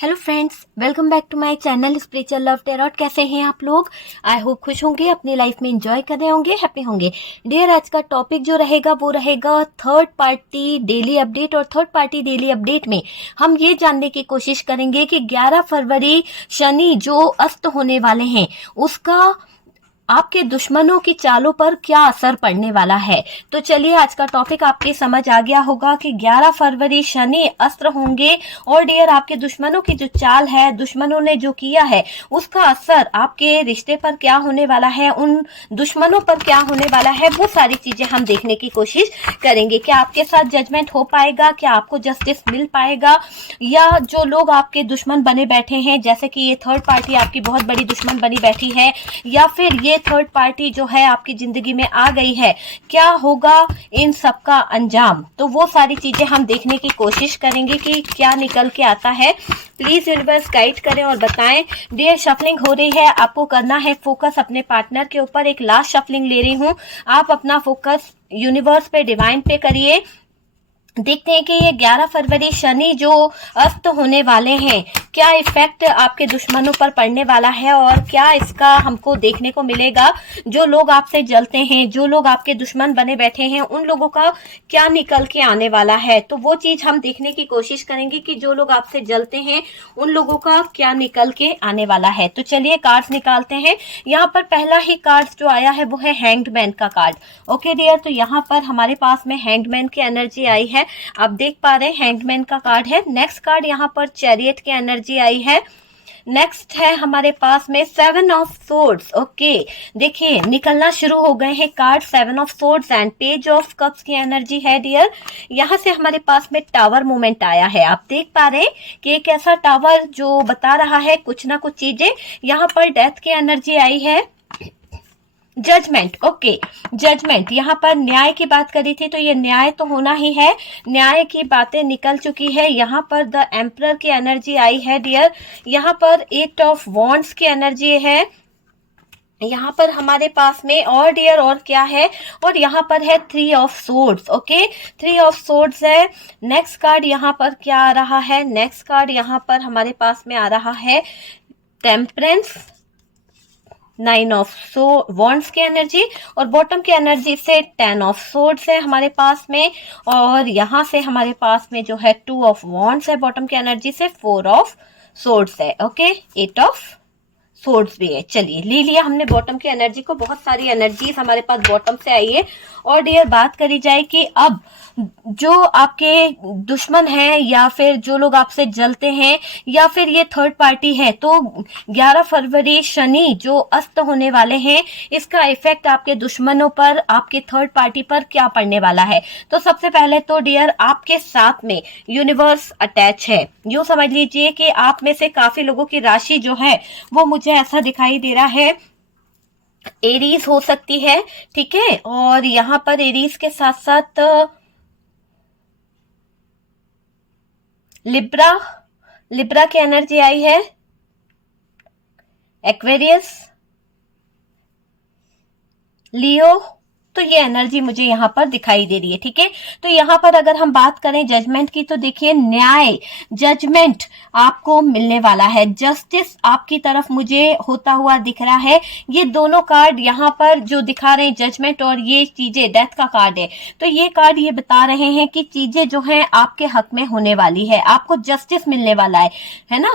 Hello friends, welcome back to my channel spiritual love tarot. कैसे हैं आप लोग? आई होप खुश होंगे, अपनी लाइफ में एंजॉय कर रहे होंगे, हैप्पी होंगे। डियर, आज का टॉपिक जो रहेगा वो रहेगा थर्ड पार्टी डेली अपडेट। और थर्ड पार्टी डेली अपडेट में हम ये जानने की कोशिश करेंगे कि 11 फरवरी शनि जो अस्त होने वाले हैं उसका आपके दुश्मनों की चालों पर क्या असर पड़ने वाला है। तो चलिए, आज का टॉपिक आपके समझ आ गया होगा कि 11 फरवरी शनि अस्त्र होंगे और डियर आपके दुश्मनों की जो चाल है, दुश्मनों ने जो किया है उसका असर आपके रिश्ते पर क्या होने वाला है, उन दुश्मनों पर क्या होने वाला है, वो सारी चीजें हम देखने की कोशिश करेंगे। क्या आपके साथ जजमेंट हो पाएगा, क्या आपको जस्टिस मिल पाएगा, या जो लोग आपके दुश्मन बने बैठे हैं, जैसे कि ये थर्ड पार्टी आपकी बहुत बड़ी दुश्मन बनी बैठी है, या फिर ये थर्ड पार्टी जो है आपकी जिंदगी में आ गई है, क्या होगा इन सब का अंजाम। तो वो सारी चीजें हम देखने की कोशिश करेंगे कि क्या निकल के आता है। प्लीज यूनिवर्स गाइड करें और बताएं। डियर, शफलिंग हो रही है, आपको करना है फोकस अपने पार्टनर के ऊपर। एक लास्ट शफलिंग ले रही हूं, आप अपना फोकस यूनिवर्स पे, डिवाइन पे करिए। देखते हैं कि ये 11 फरवरी शनि जो अस्त होने वाले हैं, क्या इफेक्ट आपके दुश्मनों पर पड़ने वाला है और क्या इसका हमको देखने को मिलेगा। जो लोग आपसे जलते हैं, जो लोग आपके दुश्मन बने बैठे हैं, उन लोगों का क्या निकल के आने वाला है। तो वो चीज हम देखने की कोशिश करेंगे कि जो लोग आपसे जलते हैं उन लोगों का क्या निकल के आने वाला है। तो चलिए कार्ड्स निकालते हैं। यहाँ पर पहला ही कार्ड जो आया है वो है हैंग्ड मैन का कार्ड। ओके डियर, तो यहाँ पर हमारे पास में हैंग्ड मैन की एनर्जी आई है, आप देख पा रहे हैं हैंगमैन का कार्ड है। नेक्स्ट कार्ड यहाँ पर चैरियट की एनर्जी आई है। नेक्स्ट है हमारे पास में 7 ऑफ सोर्ड्स। ओके, देखिए निकलना शुरू हो गए हैं card 7 of swords and page of cups की एनर्जी है डियर। यहाँ से हमारे पास में टावर मूवमेंट आया है, आप देख पा रहे हैं कि एक ऐसा टावर जो बता रहा है कुछ ना कुछ चीजें। यहाँ पर डेथ की एनर्जी आई है। जजमेंट, ओके, जजमेंट, यहाँ पर न्याय की बात करी थी तो ये न्याय तो होना ही है, न्याय की बातें निकल चुकी है। यहाँ पर द एम्परर की एनर्जी आई है डियर। यहाँ पर 8 ऑफ वॉन्ड्स की एनर्जी है। यहाँ पर हमारे पास में और डियर और क्या है, और यहाँ पर है 3 of swords. Okay, 3 of swords है। नेक्स्ट कार्ड यहाँ पर क्या आ रहा है, नेक्स्ट कार्ड यहाँ पर हमारे पास में आ रहा है टेम्परेंस, 9 ऑफ वॉन्ड्स की एनर्जी, और बॉटम की एनर्जी से 10 ऑफ सोर्ड्स है हमारे पास में, और यहाँ से हमारे पास में जो है 2 ऑफ वॉन्ड्स है बॉटम की एनर्जी से, 4 ऑफ सोर्ड्स है। ओके, 8 ऑफ सोर्ड्स भी है। चलिए, ले लिया हमने बॉटम की एनर्जी को, बहुत सारी एनर्जीज हमारे पास बॉटम से आई है। और डियर बात करी जाए कि अब जो आपके दुश्मन हैं या फिर जो लोग आपसे जलते हैं या फिर ये थर्ड पार्टी है, तो 11 फरवरी शनि जो अस्त होने वाले हैं इसका इफेक्ट आपके दुश्मनों पर, आपके थर्ड पार्टी पर क्या पड़ने वाला है। तो सबसे पहले तो डियर आपके साथ में यूनिवर्स अटैच है। यूं समझ लीजिए कि आप में से काफी लोगों की राशि जो है वो मुझे ऐसा दिखाई दे रहा है एरीज हो सकती है, ठीक है। और यहाँ पर एरीज के साथ साथ लिब्रा, लिब्रा की एनर्जी आई है, एक्वेरियस, लियो, तो ये एनर्जी मुझे यहाँ पर दिखाई दे रही है, ठीक है। तो यहाँ पर अगर हम बात करें जजमेंट की तो देखिए न्याय, जजमेंट आपको मिलने वाला है, जस्टिस आपकी तरफ मुझे होता हुआ दिख रहा है। ये दोनों कार्ड यहाँ पर जो दिखा रहे हैं, जजमेंट और ये चीजें, डेथ का कार्ड है, तो ये कार्ड ये बता रहे हैं कि चीजें जो है आपके हक में होने वाली है, आपको जस्टिस मिलने वाला है ना।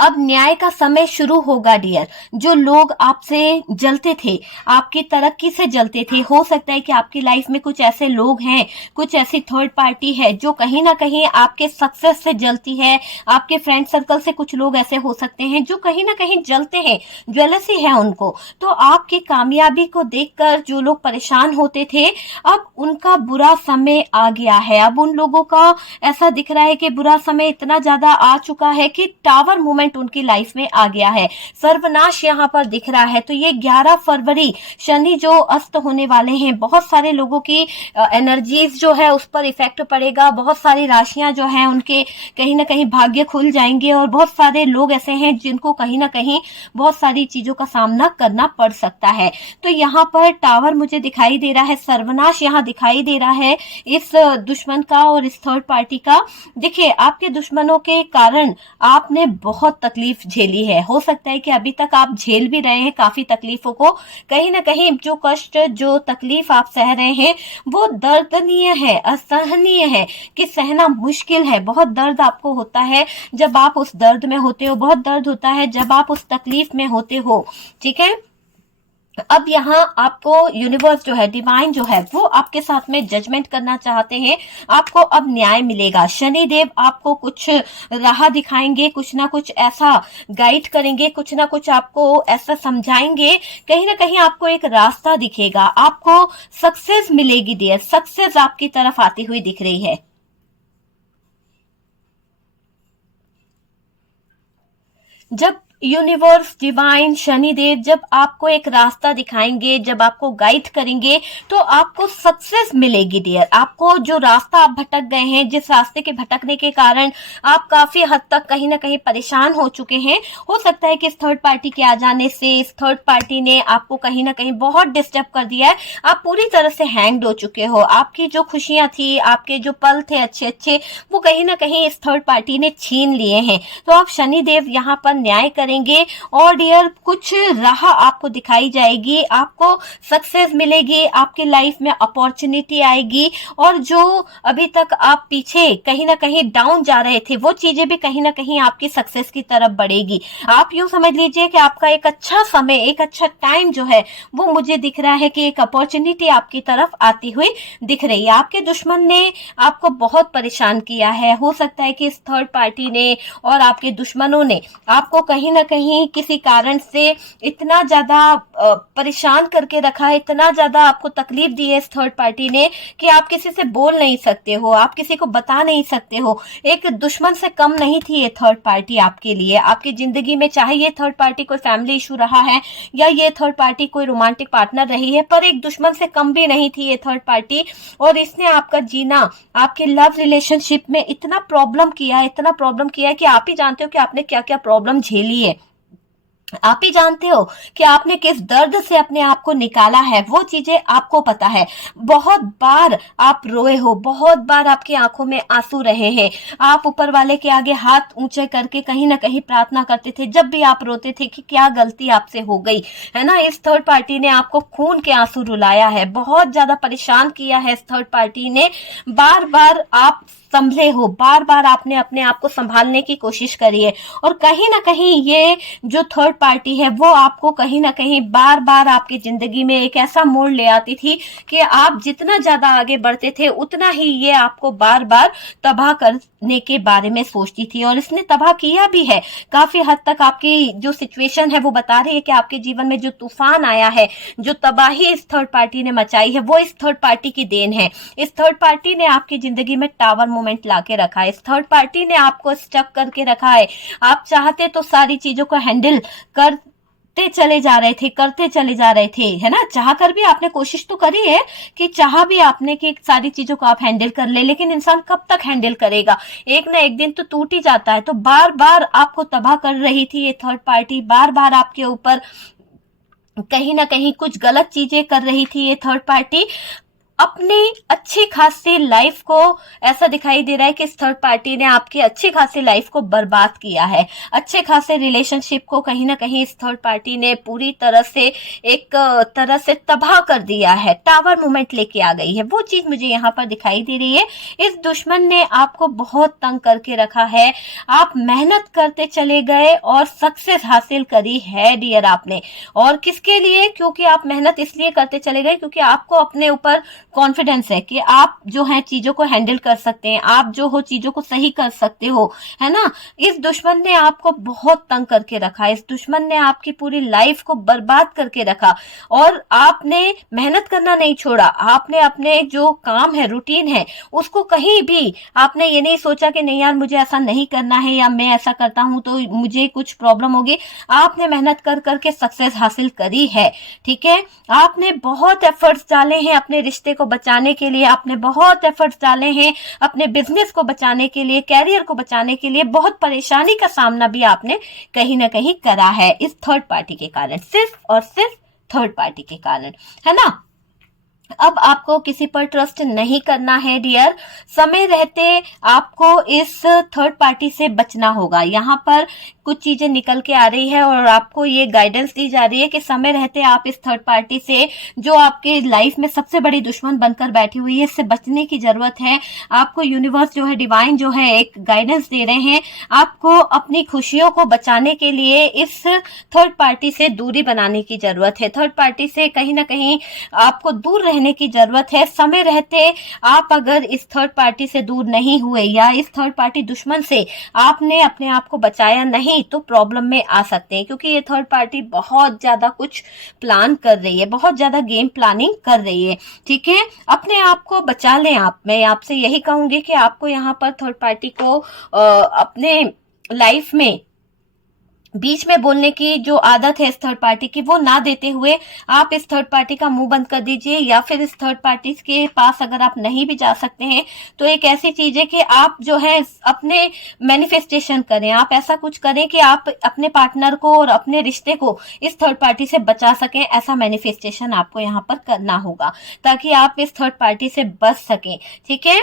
अब न्याय का समय शुरू होगा डियर। जो लोग आपसे जलते थे, आपकी तरक्की से जलते थे, हो सकता है कि आपकी लाइफ में कुछ ऐसे लोग हैं, कुछ ऐसी थर्ड पार्टी है जो कहीं ना कहीं आपके सक्सेस से जलती है। आपके फ्रेंड सर्कल से कुछ लोग ऐसे हो सकते हैं जो कहीं ना कहीं जलते हैं, ज्वेलसी है उनको। तो आपकी कामयाबी को देखकर जो लोग परेशान होते थे, अब उनका बुरा समय आ गया है। अब उन लोगों का ऐसा दिख रहा है कि बुरा समय इतना ज्यादा आ चुका है कि टावर मोमेंट उनकी लाइफ में आ गया है, सर्वनाश यहाँ पर दिख रहा है। तो ये 11 फरवरी शनि जो अस्त होने वाले हैं, बहुत सारे लोगों की एनर्जीज जो है उस पर इफेक्ट पड़ेगा। बहुत सारी राशियां जो है उनके कहीं ना कहीं भाग्य खुल जाएंगे, और बहुत सारे लोग ऐसे हैं जिनको कहीं ना कहीं बहुत सारी चीजों का सामना करना पड़ सकता है। तो यहाँ पर टावर मुझे दिखाई दे रहा है, सर्वनाश यहाँ दिखाई दे रहा है इस दुश्मन का और इस थर्ड पार्टी का। देखिए, आपके दुश्मनों के कारण आपने बहुत तकलीफ झेली है। हो सकता है कि अभी तक आप झेल भी रहे हैं काफी तकलीफों को। कहीं ना कहीं जो कष्ट, जो तकलीफ आप सह रहे हैं वो दर्दनीय है, असहनीय है, कि सहना मुश्किल है। बहुत दर्द आपको होता है जब आप उस दर्द में होते हो, बहुत दर्द होता है जब आप उस तकलीफ में होते हो। ठीक है, अब यहाँ आपको यूनिवर्स जो है, डिवाइन जो है, वो आपके साथ में जजमेंट करना चाहते हैं। आपको अब न्याय मिलेगा। शनि देव आपको कुछ राह दिखाएंगे, कुछ ना कुछ ऐसा गाइड करेंगे, कुछ ना कुछ आपको ऐसा समझाएंगे, कहीं ना कहीं आपको एक रास्ता दिखेगा, आपको सक्सेस मिलेगी डियर, सक्सेस आपकी तरफ आती हुई दिख रही है। जब यूनिवर्स, डिवाइन, शनिदेव जब आपको एक रास्ता दिखाएंगे, जब आपको गाइड करेंगे, तो आपको सक्सेस मिलेगी डियर। आपको जो रास्ता आप भटक गए हैं, जिस रास्ते के भटकने के कारण आप काफी हद तक कहीं ना कहीं परेशान हो चुके हैं, हो सकता है कि इस थर्ड पार्टी के आ जाने से इस थर्ड पार्टी ने आपको कहीं ना कहीं बहुत डिस्टर्ब कर दिया है। आप पूरी तरह से हैंग्ड हो चुके हो। आपकी जो खुशियां थी, आपके जो पल थे अच्छे अच्छे, वो कहीं ना कहीं इस थर्ड पार्टी ने छीन लिए हैं। तो आप शनिदेव यहाँ पर न्याय करेंगे, और डियर कुछ राह आपको दिखाई जाएगी, आपको सक्सेस मिलेगी, आपकी लाइफ में अपॉर्चुनिटी आएगी, और जो अभी तक आप पीछे कहीं ना कहीं डाउन जा रहे थे, वो चीजें भी कहीं ना कहीं आपकी सक्सेस की तरफ बढ़ेगी। आप यूं समझ लीजिए कि आपका एक अच्छा समय, एक अच्छा टाइम जो है वो मुझे दिख रहा है कि एक अपॉर्चुनिटी आपकी तरफ आती हुई दिख रही है। आपके दुश्मन ने आपको बहुत परेशान किया है। हो सकता है कि इस थर्ड पार्टी ने और आपके दुश्मनों ने आपको कहीं ना कहीं किसी कारण से इतना ज्यादा परेशान करके रखा है, इतना ज्यादा आपको तकलीफ दी है इस थर्ड पार्टी ने, कि आप किसी से बोल नहीं सकते हो, आप किसी को बता नहीं सकते हो। एक दुश्मन से कम नहीं थी ये थर्ड पार्टी आपके लिए, आपकी जिंदगी में। चाहे ये थर्ड पार्टी कोई फैमिली इशू रहा है या ये थर्ड पार्टी कोई रोमांटिक पार्टनर रही है, पर एक दुश्मन से कम भी नहीं थी ये थर्ड पार्टी। और इसने आपका जीना, आपके लव रिलेशनशिप में इतना प्रॉब्लम किया है, इतना प्रॉब्लम किया है कि आप ही जानते हो कि आपने क्या क्या प्रॉब्लम झेली है। आप ही जानते हो कि आपने किस दर्द से अपने आप को निकाला है, वो चीजें आपको पता है। बहुत बार आप रोए हो, बहुत बार आपकी आंखों में आंसू रहे हैं। आप ऊपर वाले के आगे हाथ ऊंचे करके कहीं ना कहीं प्रार्थना करते थे जब भी आप रोते थे कि क्या गलती आपसे हो गई है ना। इस थर्ड पार्टी ने आपको खून के आंसू रुलाया है, बहुत ज्यादा परेशान किया है इस थर्ड पार्टी ने। बार बार आप संभले हो, बार बार आपने अपने आप को संभालने की कोशिश करी है, और कहीं ना कहीं ये जो थर्ड पार्टी है वो आपको कहीं ना कहीं बार बार आपकी जिंदगी में एक ऐसा मोड़ ले आती थी कि आप जितना ज्यादा आगे बढ़ते थे उतना ही ये आपको बार बार तबाह करने के बारे में सोचती थी, और इसने तबाह किया भी है। काफी हद तक आपकी जो सिचुएशन है वो बता रही है कि आपके जीवन में जो तूफान आया है, जो तबाही इस थर्ड पार्टी ने मचाई है, वो इस थर्ड पार्टी की देन है। इस थर्ड पार्टी ने आपकी जिंदगी में टावर मोमेंट लाके रखा है, इस थर्ड पार्टी ने आपको स्टक करके रखा है। आप चाहते तो सारी चीजों को हैंडल करते चले जा रहे थे, करते चले जा रहे थे, है ना। चाह कर भी आपने कोशिश तो करी है कि चाह भी आपने कि सारी चीजों को आप हैंडल कर ले, लेकिन इंसान कब तक हैंडल करेगा, एक ना एक दिन तो टूट ही जाता है। तो बार बार आपको तबाह कर रही थी ये थर्ड पार्टी, बार बार आपके ऊपर कहीं ना कहीं कुछ गलत चीजें कर रही थी ये थर्ड पार्टी। अपनी अच्छी खासी लाइफ को ऐसा दिखाई दे रहा है कि इस थर्ड पार्टी ने आपकी अच्छी खासी लाइफ को बर्बाद किया है। अच्छे खासे रिलेशनशिप को कहीं ना कहीं इस थर्ड पार्टी ने पूरी तरह से एक तरह से तबाह कर दिया है, टावर मूवमेंट लेके आ गई है। वो चीज मुझे यहाँ पर दिखाई दे रही है। इस दुश्मन ने आपको बहुत तंग करके रखा है, आप मेहनत करते चले गए और सक्सेस हासिल करी है डियर आपने। और किसके लिए? क्योंकि आप मेहनत इसलिए करते चले गए क्योंकि आपको अपने ऊपर कॉन्फिडेंस है कि आप जो है चीजों को हैंडल कर सकते हैं, आप जो हो चीजों को सही कर सकते हो, है ना। इस दुश्मन ने आपको बहुत तंग करके रखा, इस दुश्मन ने आपकी पूरी लाइफ को बर्बाद करके रखा, और आपने मेहनत करना नहीं छोड़ा। आपने अपने जो काम है, रूटीन है, उसको कहीं भी आपने ये नहीं सोचा कि नहीं यार मुझे ऐसा नहीं करना है, या मैं ऐसा करता हूं तो मुझे कुछ प्रॉब्लम होगी। आपने मेहनत कर करके सक्सेस हासिल करी है, ठीक है। आपने बहुत एफर्ट्स डाले हैं अपने रिश्ते को बचाने के लिए, आपने बहुत एफर्ट्स डाले हैं अपने बिजनेस को बचाने के लिए, कैरियर को बचाने के लिए। बहुत परेशानी का सामना भी आपने कहीं ना कहीं करा है इस थर्ड पार्टी के कारण, सिर्फ और सिर्फ थर्ड पार्टी के कारण, है ना। अब आपको किसी पर ट्रस्ट नहीं करना है डियर। समय रहते आपको इस थर्ड पार्टी से बचना होगा। यहाँ पर कुछ चीजें निकल के आ रही है और आपको ये गाइडेंस दी जा रही है कि समय रहते आप इस थर्ड पार्टी से, जो आपके लाइफ में सबसे बड़ी दुश्मन बनकर बैठी हुई है, इससे बचने की जरूरत है। आपको यूनिवर्स जो है, डिवाइन जो है, एक गाइडेंस दे रहे हैं। आपको अपनी खुशियों को बचाने के लिए इस थर्ड पार्टी से दूरी बनाने की जरूरत है। थर्ड पार्टी से कहीं ना कहीं आपको दूर रहने की जरूरत है। समय रहते आप अगर इस थर्ड पार्टी से दूर नहीं हुए, या इस थर्ड पार्टी दुश्मन से आपने अपने आप को बचाया नहीं, तो प्रॉब्लम में आ सकते हैं, क्योंकि ये थर्ड पार्टी बहुत ज्यादा कुछ प्लान कर रही है, बहुत ज्यादा गेम प्लानिंग कर रही है, ठीक है। अपने आप को बचा लें आप। मैं आपसे यही कहूंगी कि आपको यहाँ पर थर्ड पार्टी को अपने लाइफ में बीच में बोलने की जो आदत है इस थर्ड पार्टी की, वो ना देते हुए आप इस थर्ड पार्टी का मुंह बंद कर दीजिए। या फिर इस थर्ड पार्टी के पास अगर आप नहीं भी जा सकते हैं, तो एक ऐसी चीज है कि आप जो है अपने मैनिफेस्टेशन करें। आप ऐसा कुछ करें कि आप अपने पार्टनर को और अपने रिश्ते को इस थर्ड पार्टी से बचा सकें। ऐसा मैनिफेस्टेशन आपको यहाँ पर करना होगा, ताकि आप इस थर्ड पार्टी से बच सकें, ठीक है।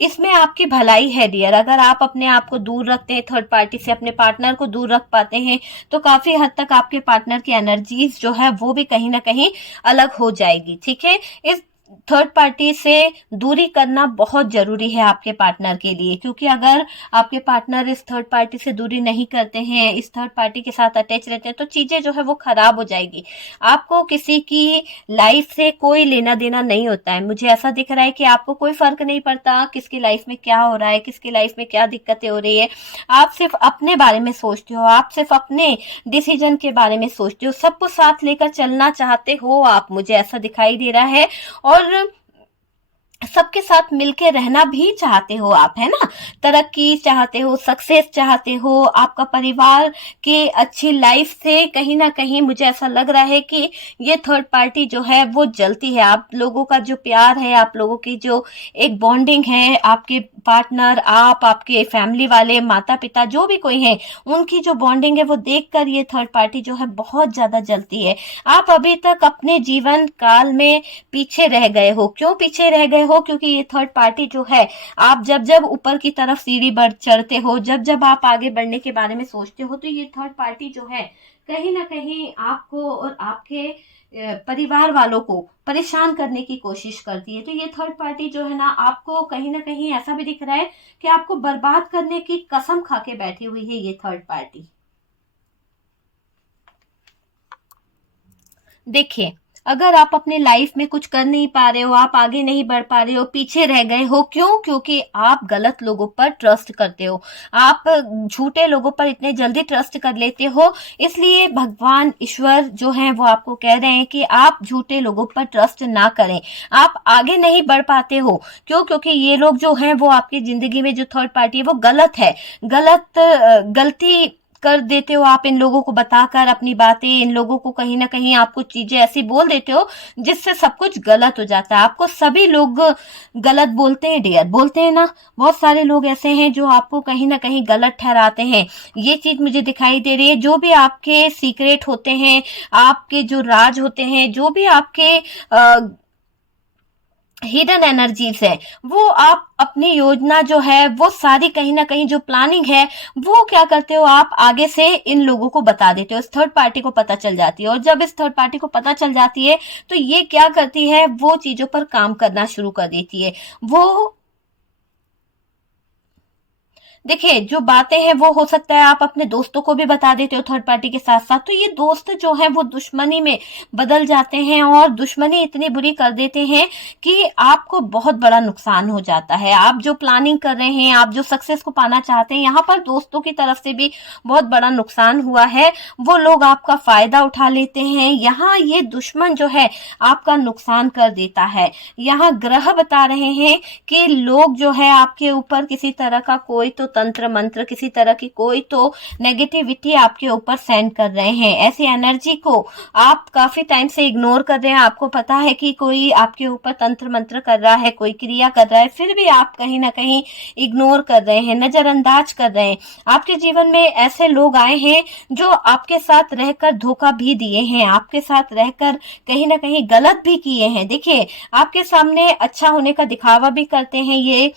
इसमें आपकी भलाई है डियर। अगर आप अपने आप को दूर रखते हैं थर्ड पार्टी से, अपने पार्टनर को दूर रख पाते हैं, तो काफी हद तक आपके पार्टनर की एनर्जीज जो है वो भी कहीं ना कहीं अलग हो जाएगी, ठीक है। इस थर्ड पार्टी से दूरी करना बहुत जरूरी है आपके पार्टनर के लिए, क्योंकि अगर आपके पार्टनर इस थर्ड पार्टी से दूरी नहीं करते हैं, इस थर्ड पार्टी के साथ अटैच रहते हैं, तो चीजें जो है वो खराब हो जाएगी। आपको किसी की लाइफ से कोई लेना देना नहीं होता है। मुझे ऐसा दिख रहा है कि आपको कोई फर्क नहीं पड़ता किसकी लाइफ में क्या हो रहा है, किसकी लाइफ में क्या दिक्कतें हो रही है। आप सिर्फ अपने बारे में सोचते हो, आप सिर्फ अपने डिसीजन के बारे में सोचते हो, सबको साथ लेकर चलना चाहते हो आप, मुझे ऐसा दिखाई दे रहा है। और सबके साथ मिलके रहना भी चाहते हो आप, है ना। तरक्की चाहते हो, सक्सेस चाहते हो, आपका परिवार के अच्छी लाइफ से कहीं ना कहीं मुझे ऐसा लग रहा है कि ये थर्ड पार्टी जो है वो जलती है। आप लोगों का जो प्यार है, आप लोगों की जो एक बॉन्डिंग है, आपके पार्टनर, आप, आपके फैमिली वाले, माता पिता, जो भी कोई है, उनकी जो बॉन्डिंग है वो देखकर ये थर्ड पार्टी जो है बहुत ज्यादा जलती है। आप अभी तक अपने जीवन काल में पीछे रह गए हो। क्यों पीछे रह गए हो? क्योंकि ये थर्ड पार्टी जो है, आप जब जब ऊपर की तरफ सीढ़ी बढ़ चढ़ते हो, जब जब आप आगे बढ़ने के बारे में सोचते हो, तो ये थर्ड पार्टी जो है कहीं ना कहीं आपको और आपके परिवार वालों को परेशान करने की कोशिश करती है। तो ये थर्ड पार्टी जो है ना, आपको कहीं ना कहीं ऐसा भी दिख रहा है कि आपको बर्बाद करने की कसम खा के बैठी हुई है ये थर्ड पार्टी। देखिए, अगर आप अपने लाइफ में कुछ कर नहीं पा रहे हो, आप आगे नहीं बढ़ पा रहे हो, पीछे रह गए हो, क्यों? क्योंकि आप गलत लोगों पर ट्रस्ट करते हो। आप झूठे लोगों पर इतने जल्दी ट्रस्ट कर लेते हो। इसलिए भगवान ईश्वर जो है वो आपको कह रहे हैं कि आप झूठे लोगों पर ट्रस्ट ना करें। आप आगे नहीं बढ़ पाते हो। क्यों? क्योंकि ये लोग जो हैं वो आपकी जिंदगी में, जो थर्ड पार्टी है वो गलत है। गलती कर देते हो आप इन लोगों को बताकर अपनी बातें। इन लोगों को कहीं ना कहीं आप कुछ चीजें ऐसी बोल देते हो जिससे सब कुछ गलत हो जाता है। आपको सभी लोग गलत बोलते हैं डियर, बोलते हैं ना। बहुत सारे लोग ऐसे हैं जो आपको कहीं ना कहीं गलत ठहराते हैं। ये चीज मुझे दिखाई दे रही है। जो भी आपके सीक्रेट होते हैं, आपके जो राज होते हैं, जो भी आपके हिडन एनर्जीज है, वो आप अपनी योजना जो है वो सारी कहीं ना कहीं जो प्लानिंग है वो क्या करते हो, आप आगे से इन लोगों को बता देते हो। इस थर्ड पार्टी को पता चल जाती है, और जब इस थर्ड पार्टी को पता चल जाती है तो ये क्या करती है, वो चीजों पर काम करना शुरू कर देती है। वो देखिए जो बातें हैं वो हो सकता है आप अपने दोस्तों को भी बता देते हो थर्ड पार्टी के साथ साथ, तो ये दोस्त जो है वो दुश्मनी में बदल जाते हैं और दुश्मनी इतनी बुरी कर देते हैं कि आपको बहुत बड़ा नुकसान हो जाता है। आप जो प्लानिंग कर रहे हैं, आप जो सक्सेस को पाना चाहते हैं, यहाँ पर दोस्तों की तरफ से भी बहुत बड़ा नुकसान हुआ है। वो लोग आपका फायदा उठा लेते हैं। यहाँ ये दुश्मन जो है आपका नुकसान कर देता है। यहाँ ग्रह बता रहे हैं कि लोग जो है आपके ऊपर किसी तरह का कोई तो तंत्र मंत्र, किसी तरह की कोई तो नेगेटिविटी आपके ऊपर सेंड कर रहे हैं। ऐसी एनर्जी को आप काफी टाइम से इग्नोर कर रहे हैं। आपको पता है कि कोई आपके ऊपर तंत्र मंत्र कर रहा है, कोई क्रिया कर रहा है, फिर भी आप कहीं ना कहीं इग्नोर कर रहे हैं, नजरअंदाज कर रहे हैं। आपके जीवन में ऐसे लोग आए हैं जो आपके साथ रहकर धोखा भी दिए हैं, आपके साथ रहकर कहीं ना कहीं गलत भी किए हैं। देखिए आपके सामने अच्छा होने का दिखावा भी करते हैं ये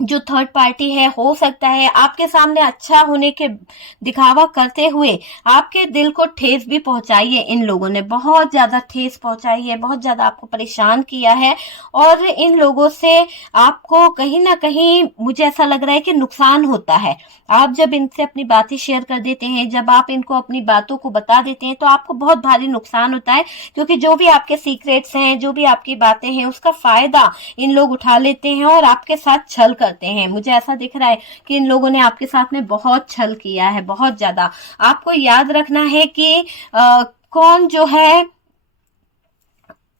जो थर्ड पार्टी है। हो सकता है आपके सामने अच्छा होने के दिखावा करते हुए आपके दिल को ठेस भी पहुंचाई है। इन लोगों ने बहुत ज्यादा ठेस पहुंचाई है, बहुत ज्यादा आपको परेशान किया है और इन लोगों से आपको कहीं ना कहीं मुझे ऐसा लग रहा है कि नुकसान होता है। आप जब इनसे अपनी बातें शेयर कर देते हैं, जब आप इनको अपनी बातों को बता देते हैं, तो आपको बहुत भारी नुकसान होता है, क्योंकि जो भी आपके सीक्रेट्स हैं, जो भी आपकी बातें हैं, उसका फायदा इन लोग उठा लेते हैं और आपके साथ छल करते हैं। मुझे ऐसा दिख रहा है कि इन लोगों ने आपके साथ में बहुत छल किया है, बहुत ज्यादा। आपको याद रखना है कि कौन जो है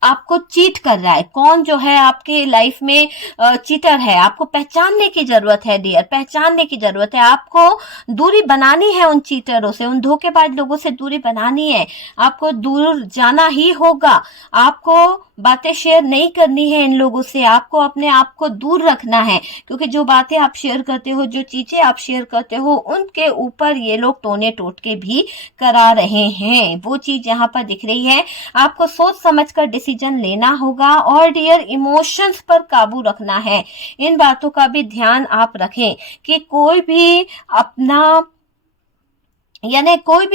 आपको चीट कर रहा है, कौन जो है आपके लाइफ में चीटर है। आपको पहचानने की जरूरत है डियर, पहचानने की जरूरत है। आपको दूरी बनानी है उन चीटरों से, उन धोखेबाज लोगों से दूरी बनानी है। आपको दूर जाना ही होगा। आपको बातें शेयर नहीं करनी है इन लोगों से, आपको अपने आप को दूर रखना है, क्योंकि जो बातें आप शेयर करते हो, जो चीजें आप शेयर करते हो, उनके ऊपर ये लोग टोने टोटके भी करा रहे हैं। वो चीज यहाँ पर दिख रही है। आपको सोच समझ कर डिसीजन लेना होगा और डियर इमोशंस पर काबू रखना है। इन बातों का भी ध्यान आप रखें कि कोई भी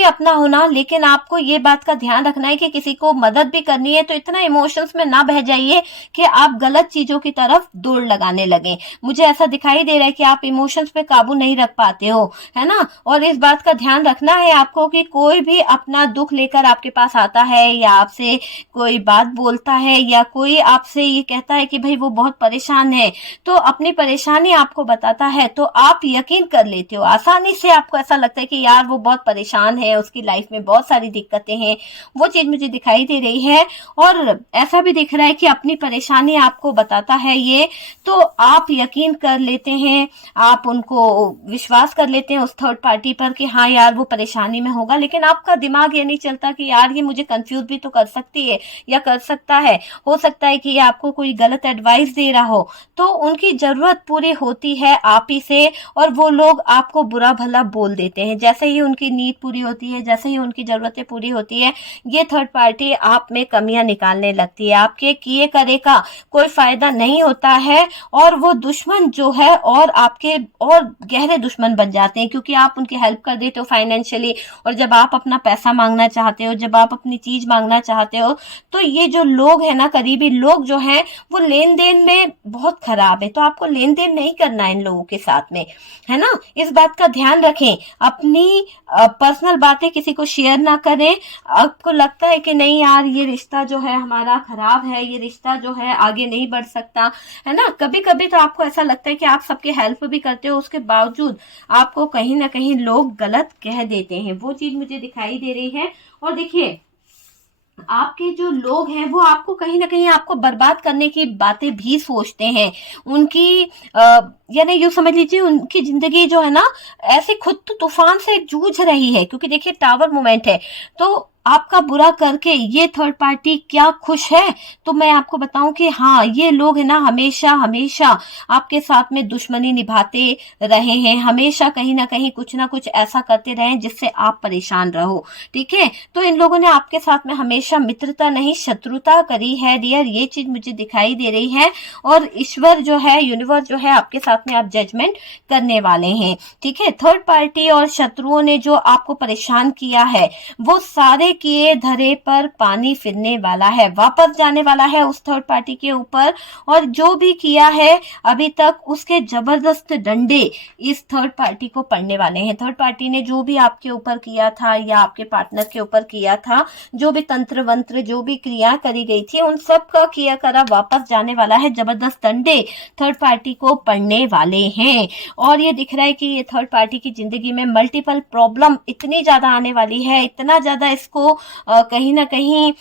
अपना होना, लेकिन आपको ये बात का ध्यान रखना है कि किसी को मदद भी करनी है तो इतना इमोशंस में ना बह जाइए कि आप गलत चीजों की तरफ दौड़ लगाने लगे। मुझे ऐसा दिखाई दे रहा है कि आप इमोशंस पे काबू नहीं रख पाते हो, है ना। और इस बात का ध्यान रखना है आपको कि कोई भी अपना दुख लेकर आपके पास आता है या आपसे कोई बात बोलता है या कोई आपसे ये कहता है कि भाई वो बहुत परेशान है, तो अपनी परेशानी आपको बताता है तो आप यकीन कर लेते हो आसानी से। आपको ऐसा लगता है कि यार वो बहुत परेशान है, उसकी लाइफ में बहुत सारी दिक्कतें हैं, वो चीज मुझे दिखाई दे रही है। और ऐसा भी दिख रहा है कि अपनी परेशानी आपको बताता है ये, तो आप यकीन कर लेते हैं, आप उनको विश्वास कर लेते हैं उस थर्ड पार्टी पर कि हाँ यार वो परेशानी में होगा। लेकिन आपका दिमाग ये नहीं चलता कि यार ये मुझे कंफ्यूज भी तो कर सकती है या कर सकता है। हो सकता है कि ये आपको कोई गलत एडवाइस दे रहा हो, तो उनकी जरूरत पूरी होती है आप ही से और वो लोग आपको बुरा भला बोल देते हैं। जैसे ही उनकी नीड पूरी होती है, जैसे ही उनकी जरूरतें पूरी होती है, ये थर्ड पार्टी आप में कमियां निकालने लगती है। आपके किए करे का कोई फायदा नहीं होता है और वो दुश्मन जो है और आपके और गहरे दुश्मन बन जाते हैं, क्योंकि आप उनकी हेल्प कर देते हो फाइनेंशियली। और जब आप अपना पैसा मांगना चाहते हो, जब आप अपनी चीज मांगना चाहते हो, तो ये जो लोग है ना, करीबी लोग जो हैं, वो लेन देन में बहुत खराब है। तो आपको लेन देन नहीं करना है इन लोगों के साथ में, है ना। इस बात का ध्यान रखें। अपनी पर्सनल बातें किसी को शेयर ना करें। आपको लगता है कि नहीं यार ये रिश्ता जो है हमारा खराब है, ये रिश्ता जो है आगे नहीं बढ़ सकता, है ना। कभी कभी तो आपको ऐसा लगता है कि आप सबकी हेल्प भी करते हो, उसके बावजूद आपको कहीं ना कहीं लोग गलत कह देते हैं। वो चीज मुझे दिखाई दे रही है। और देखिए आपके जो लोग हैं वो आपको कहीं ना कहीं आपको बर्बाद करने की बातें भी सोचते हैं। उनकी यानी यूं समझ लीजिए उनकी जिंदगी जो है ना ऐसे खुद तो तूफान से जूझ रही है, क्योंकि देखिए टावर मोमेंट है। तो आपका बुरा करके ये थर्ड पार्टी क्या खुश है? तो मैं आपको बताऊं कि हाँ, ये लोग है ना हमेशा हमेशा आपके साथ में दुश्मनी निभाते रहे हैं, हमेशा कहीं ना कहीं कुछ ना कुछ ऐसा करते रहे जिससे आप परेशान रहो। ठीक है, तो इन लोगों ने आपके साथ में हमेशा मित्रता नहीं शत्रुता करी है डियर, ये चीज मुझे दिखाई दे रही है। और ईश्वर जो है, यूनिवर्स जो है, आपके साथ में आप जजमेंट करने वाले हैं। ठीक है, थर्ड पार्टी और शत्रुओं ने जो आपको परेशान किया है वो सारे बिना किए धरे पर पानी फिरने वाला है, वापस जाने वाला है उस थर्ड पार्टी के ऊपर। और जो भी किया है अभी तक उसके जबरदस्त डंडे इस थर्ड पार्टी को पड़ने वाले हैं। थर्ड पार्टी ने जो भी आपके ऊपर किया था या आपके पार्टनर के ऊपर किया था, जो भी तंत्र वंत्र जो भी क्रिया करी गई थी, उन सब का किया करा वापस जाने वाला है। जबरदस्त डंडे थर्ड पार्टी को पड़ने वाले हैं। और ये दिख रहा है कि ये थर्ड पार्टी की जिंदगी में मल्टीपल प्रॉब्लम इतनी ज्यादा आने वाली है, इतना ज्यादा इसको कहीं ना कहीं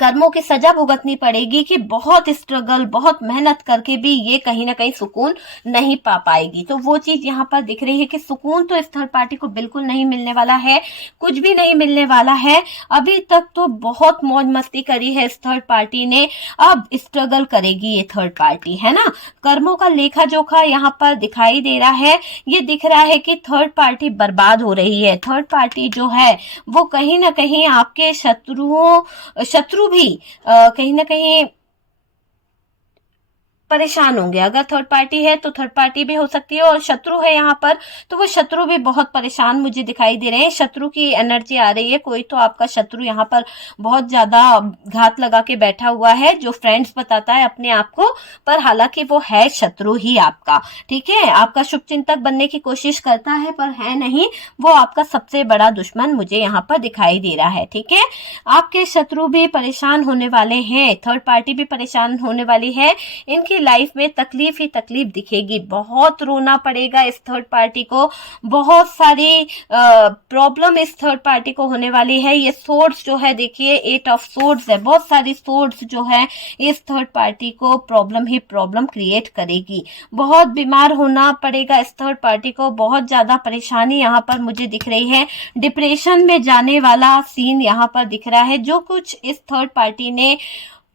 कर्मों की सजा भुगतनी पड़ेगी कि बहुत स्ट्रगल, बहुत मेहनत करके भी ये कहीं ना कहीं सुकून नहीं पा पाएगी। तो वो चीज यहाँ पर दिख रही है कि सुकून तो इस थर्ड पार्टी को बिल्कुल नहीं मिलने वाला है, कुछ भी नहीं मिलने वाला है। अभी तक तो बहुत मौज मस्ती करी है इस थर्ड पार्टी ने, अब स्ट्रगल करेगी ये थर्ड पार्टी, है ना। कर्मों का लेखा जोखा यहाँ पर दिखाई दे रहा है। ये दिख रहा है कि थर्ड पार्टी बर्बाद हो रही है। थर्ड पार्टी जो है वो कहीं ना कहीं आपके शत्रु भी कहीं ना कहीं परेशान होंगे। अगर थर्ड पार्टी है तो थर्ड पार्टी भी हो सकती है, और शत्रु है यहाँ पर तो वो शत्रु भी बहुत परेशान मुझे दिखाई दे रहे हैं। शत्रु की एनर्जी आ रही है, कोई तो आपका शत्रु यहाँ पर बहुत ज्यादा घात लगा के बैठा हुआ है, जो फ्रेंड्स बताता है अपने आप को, पर हालांकि वो है शत्रु ही आपका। ठीक है, आपका शुभचिंतक बनने की कोशिश करता है पर है नहीं, वो आपका सबसे बड़ा दुश्मन मुझे यहाँ पर दिखाई दे रहा है। ठीक है, आपके शत्रु भी परेशान होने वाले हैं, थर्ड पार्टी भी परेशान होने वाली है। इनकी लाइफ में तकलीफ ही तकलीफ दिखेगी, बहुत रोना पड़ेगा इस थर्ड पार्टी को, बहुत सारी प्रॉब्लम इस थर्ड पार्टी को होने वाली है। ये सोर्ड्स जो है देखिए, 8 ऑफ सोर्ड्स है, बहुत सारी सोर्ड्स जो है इस थर्ड पार्टी को प्रॉब्लम ही प्रॉब्लम क्रिएट करेगी। बहुत बीमार होना पड़ेगा इस थर्ड पार्टी को, बहुत ज्यादा परेशानी यहाँ पर मुझे दिख रही है। डिप्रेशन में जाने वाला सीन यहाँ पर दिख रहा है। जो कुछ इस थर्ड पार्टी ने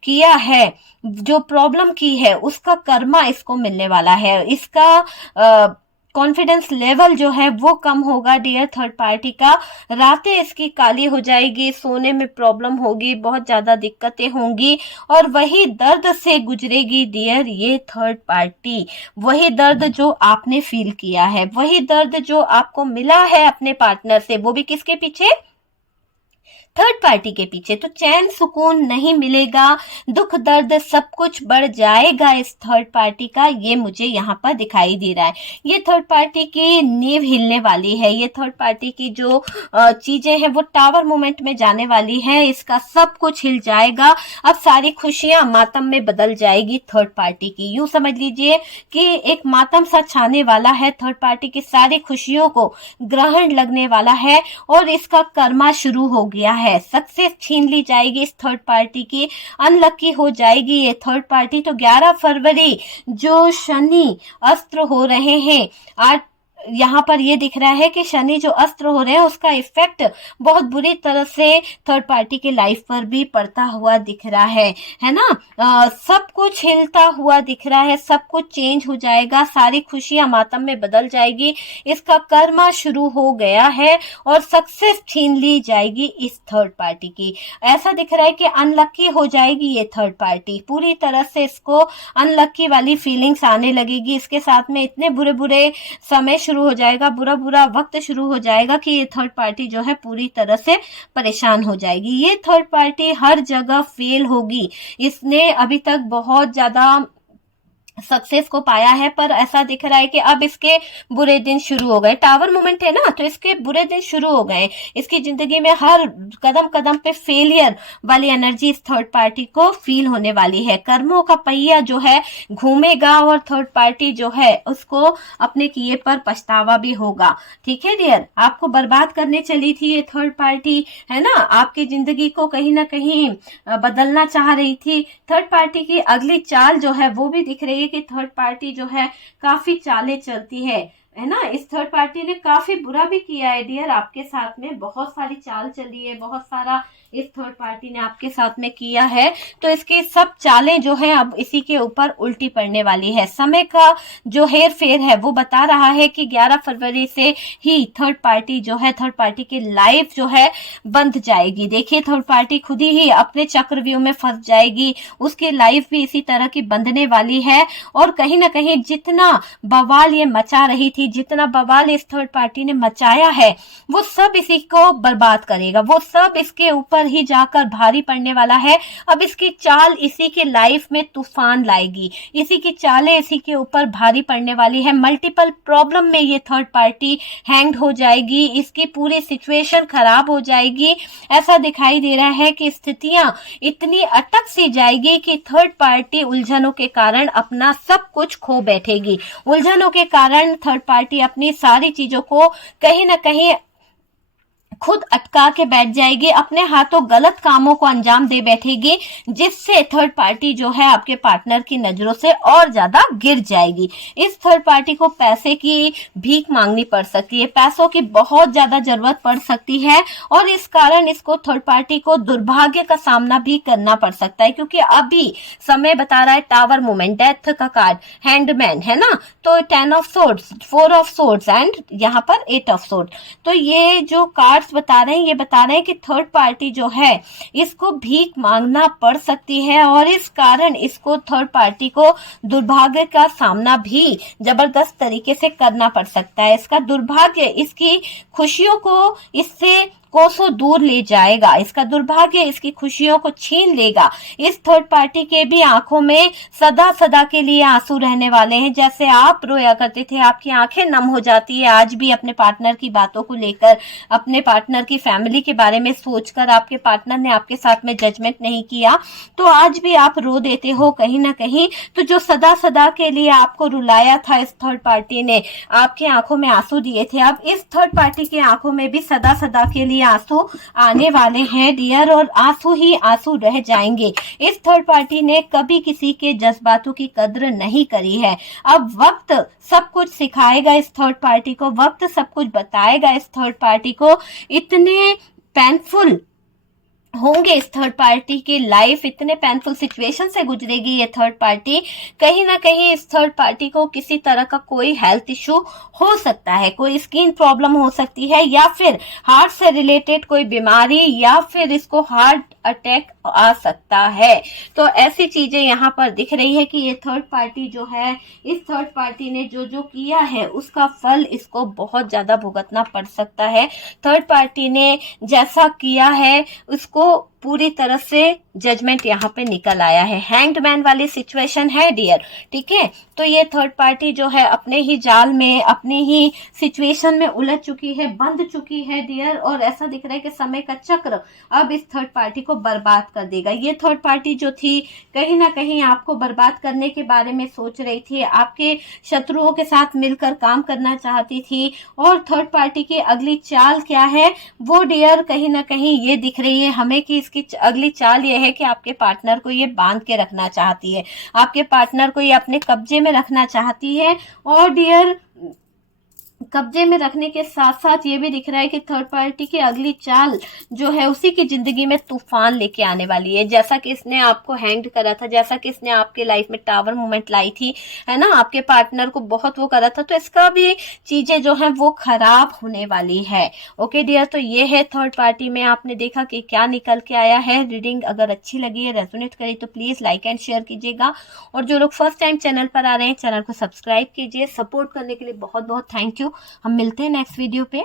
किया है, जो प्रॉब्लम की है, उसका कर्मा इसको मिलने वाला है। इसका कॉन्फिडेंस लेवल जो है वो कम होगा डियर थर्ड पार्टी का। रातें इसकी काली हो जाएगी, सोने में प्रॉब्लम होगी, बहुत ज्यादा दिक्कतें होंगी, और वही दर्द से गुजरेगी डियर ये थर्ड पार्टी। वही दर्द जो आपने फील किया है, वही दर्द जो आपको मिला है अपने पार्टनर से, वो भी किसके पीछे, थर्ड पार्टी के पीछे। तो चैन सुकून नहीं मिलेगा, दुख दर्द सब कुछ बढ़ जाएगा इस थर्ड पार्टी का, ये मुझे यहाँ पर दिखाई दे रहा है। ये थर्ड पार्टी की नींव हिलने वाली है, ये थर्ड पार्टी की जो चीजें हैं वो टावर मोमेंट में जाने वाली है, इसका सब कुछ हिल जाएगा। अब सारी खुशियां मातम में बदल जाएगी थर्ड पार्टी की। यूं समझ लीजिए कि एक मातम सा छाने वाला है, थर्ड पार्टी की सारी खुशियों को ग्रहण लगने वाला है, और इसका कर्मा शुरू हो गया है। सक्सेस छीन ली जाएगी इस थर्ड पार्टी की, अनलकी हो जाएगी ये थर्ड पार्टी। तो 11 फरवरी जो शनि अस्त्र हो रहे हैं, आज यहाँ पर ये दिख रहा है कि शनि जो अस्त्र हो रहे हैं उसका इफेक्ट बहुत बुरी तरह से थर्ड पार्टी के लाइफ पर भी पड़ता हुआ दिख रहा है ना। सब कुछ हिलता हुआ दिख रहा है, सब कुछ चेंज हो जाएगा, सारी खुशियां मातम में बदल जाएगी, इसका कर्मा शुरू हो गया है, और सक्सेस छीन ली जाएगी इस थर्ड पार्टी की। ऐसा दिख रहा है कि अनलक्की हो जाएगी ये थर्ड पार्टी, पूरी तरह से इसको अनलक्की वाली फीलिंग्स आने लगेगी। इसके साथ में इतने बुरे बुरे समय शुरू हो जाएगा, बुरा बुरा वक्त शुरू हो जाएगा कि ये थर्ड पार्टी जो है पूरी तरह से परेशान हो जाएगी। ये थर्ड पार्टी हर जगह फेल होगी। इसने अभी तक बहुत ज्यादा सक्सेस को पाया है, पर ऐसा दिख रहा है कि अब इसके बुरे दिन शुरू हो गए। टावर मोमेंट है ना, तो इसके बुरे दिन शुरू हो गए। इसकी जिंदगी में हर कदम कदम पे फेलियर वाली एनर्जी इस थर्ड पार्टी को फील होने वाली है। कर्मों का पहिया जो है घूमेगा, और थर्ड पार्टी जो है उसको अपने किए पर पछतावा भी होगा। ठीक है डियर, आपको बर्बाद करने चली थी ये थर्ड पार्टी, है ना, आपकी जिंदगी को कहीं ना कहीं बदलना चाह रही थी। थर्ड पार्टी की अगली चाल जो है वो भी दिख रही है कि थर्ड पार्टी जो है काफी चालें चलती है ना। इस थर्ड पार्टी ने काफी बुरा भी किया है डियर आपके साथ में, बहुत सारी चाल चली है, बहुत सारा इस थर्ड पार्टी ने आपके साथ में किया है, तो इसकी सब चालें जो है अब इसी के ऊपर उल्टी पड़ने वाली है। समय का जो हेर फेर है वो बता रहा है कि 11 फरवरी से ही थर्ड पार्टी जो है, थर्ड पार्टी की लाइफ जो है बंध जाएगी। देखिए थर्ड पार्टी खुद ही अपने चक्रव्यूह में फंस जाएगी, उसकी लाइफ भी इसी तरह की बंधने वाली है। और कहीं ना कहीं जितना बवाल ये मचा रही थी, जितना बवाल इस थर्ड पार्टी ने मचाया है, वो सब इसी को बर्बाद करेगा, वो सब इसके ऊपर ही जाकर भारी पड़ने वाला है। अब इसकी चाल इसी के लाइफ में तूफान लाएगी, इसी की चालें इसी के ऊपर भारी पड़ने वाली है। मल्टीपल प्रॉब्लम में ये थर्ड पार्टी हैंग हो जाएगी, इसकी पूरी सिचुएशन खराब हो जाएगी। ऐसा दिखाई दे रहा है कि स्थितियां इतनी अटक सी जाएगी कि थर्ड पार्टी उलझनों के कारण अपना सब कुछ खो बैठेगी। उलझनों के कारण थर्ड पार्टी अपनी सारी चीजों को कहीं ना कहीं खुद अटका के बैठ जाएगी, अपने हाथों गलत कामों को अंजाम दे बैठेगी, जिससे थर्ड पार्टी जो है आपके पार्टनर की नजरों से और ज्यादा गिर जाएगी। इस थर्ड पार्टी को पैसे की भीख मांगनी पड़ सकती है, पैसों की बहुत ज्यादा जरूरत पड़ सकती है, और इस कारण इसको थर्ड पार्टी को दुर्भाग्य का सामना भी करना पड़ सकता है। क्योंकि अभी समय बता रहा है टावर मूवमेंट, डेथ का कार्ड, हैंडमैन है ना, तो 10 of swords, 4 of swords and यहाँ पर 8 ऑफ सोर्ड। तो ये जो कार्ड बता रहे हैं, ये बता रहे हैं कि थर्ड पार्टी जो है इसको भीख मांगना पड़ सकती है, और इस कारण इसको थर्ड पार्टी को दुर्भाग्य का सामना भी जबरदस्त तरीके से करना पड़ सकता है। इसका दुर्भाग्य इसकी खुशियों को इससे कोसों दूर ले जाएगा, इसका दुर्भाग्य इसकी खुशियों को छीन लेगा। इस थर्ड पार्टी के भी आंखों में सदा सदा के लिए आंसू रहने वाले हैं। जैसे आप रोया करते थे, आपकी आंखें नम हो जाती है आज भी अपने पार्टनर की बातों को लेकर, अपने पार्टनर की फैमिली के बारे में सोचकर, आपके पार्टनर ने आपके साथ में जजमेंट नहीं किया तो आज भी आप रो देते हो कहीं ना कहीं। तो जो सदा सदा के लिए आपको रुलाया था इस थर्ड पार्टी ने, आपकी आंखों में आंसू दिए थे, अब इस थर्ड पार्टी की आंखों में भी सदा सदा के लिए आंसू आने वाले हैं डियर, और आंसू ही आंसू रह जाएंगे। इस थर्ड पार्टी ने कभी किसी के जज्बातों की कद्र नहीं करी है। अब वक्त सब कुछ सिखाएगा इस थर्ड पार्टी को, वक्त सब कुछ बताएगा इस थर्ड पार्टी को। इतने पेनफुल होंगे इस थर्ड पार्टी की लाइफ, इतने पेनफुल सिचुएशन से गुजरेगी ये थर्ड पार्टी। कहीं ना कहीं इस थर्ड पार्टी को किसी तरह का कोई हेल्थ इशू हो सकता है, कोई स्किन प्रॉब्लम हो सकती है, या फिर हार्ट से रिलेटेड कोई बीमारी, या फिर इसको हार्ट अटैक आ सकता है। तो ऐसी चीजें यहाँ पर दिख रही है कि ये थर्ड पार्टी जो है, इस थर्ड पार्टी ने जो जो किया है उसका फल इसको बहुत ज्यादा भुगतना पड़ सकता है। थर्ड पार्टी ने जैसा किया है उसको पूरी तरह से जजमेंट यहाँ पे निकल आया है। हैंग्ड मैन वाली सिचुएशन है डियर, ठीक है। तो ये थर्ड पार्टी जो है अपने ही जाल में, अपने ही सिचुएशन में उलझ चुकी है, बंध चुकी है डियर, और ऐसा दिख रहा है कि समय का चक्र अब इस थर्ड पार्टी को बर्बाद कर देगा। ये थर्ड पार्टी जो थी कहीं ना कहीं आपको बर्बाद करने के बारे में सोच रही थी, आपके शत्रुओं के साथ मिलकर काम करना चाहती थी, और थर्ड पार्टी की अगली चाल क्या है वो डियर कहीं ना कहीं ये दिख रही है हमें कि इसकी अगली चाल ये है कि आपके पार्टनर को ये बांध के रखना चाहती है, आपके पार्टनर को ये अपने कब्जे में रखना चाहती है। और डियर कब्जे में रखने के साथ साथ ये भी दिख रहा है कि थर्ड पार्टी की अगली चाल जो है उसी की जिंदगी में तूफान लेके आने वाली है। जैसा कि इसने आपको हैंग करा था, जैसा कि इसने आपके लाइफ में टावर मूवमेंट लाई थी, है ना, आपके पार्टनर को बहुत वो करा था, तो इसका भी चीजें जो है वो खराब होने वाली है। ओके डियर, तो ये है थर्ड पार्टी में आपने देखा कि क्या निकल के आया है। रीडिंग अगर अच्छी लगी है, रेजोनेट करी, तो प्लीज लाइक एंड शेयर कीजिएगा, और जो लोग फर्स्ट टाइम चैनल पर आ रहे हैं चैनल को सब्सक्राइब कीजिए। सपोर्ट करने के लिए बहुत बहुत थैंक यू। हम मिलते हैं नेक्स्ट वीडियो पे।